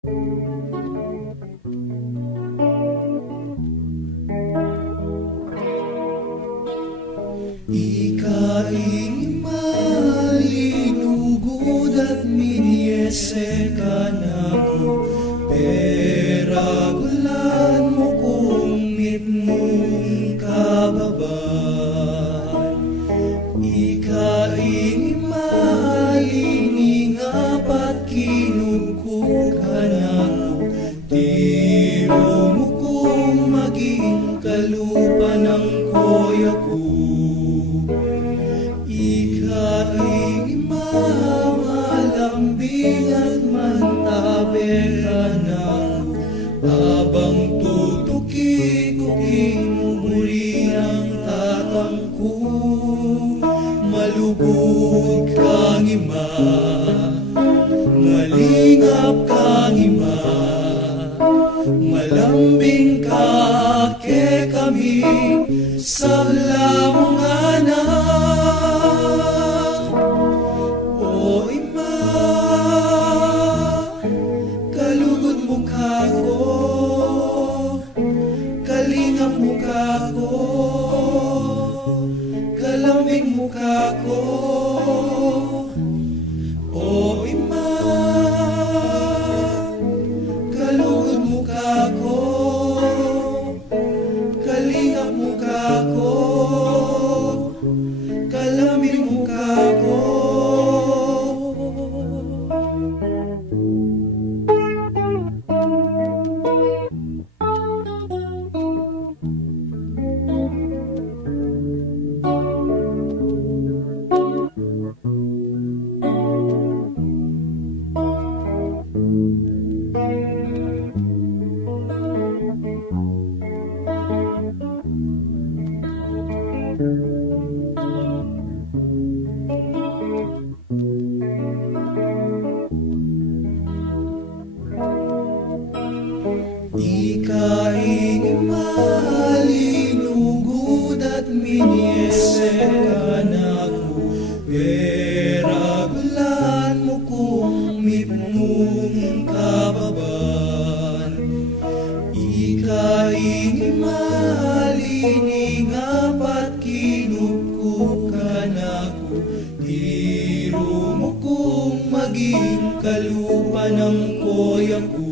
Ikaing malinugod at miniese ka na ko, peragulan mo kung mitmong kababan. Ikaing malininga pat kinugko ka na ko, tiro mo kung maging kalupa ng koya ko. Ikaing mamalambing at mantabe ka na abang tutuki-kuking muli ng tatang ko. Malugod kang ima, malingap kang ima, malambing ka ke kami sa lamang anak. O ima, kalugod mukha ko, kalingap mukha ko, kalambing mukha ko. O ima, kalugod mukha ko, kalingap mukha ko, kalambing mukha ko. Ikaing malinugod at miniese ka na ko, peragulan mo kung mitmong kababan. Ikaing malininga pat kinugko ka na ko, tiro mo kung maging kalupa ng koya ko.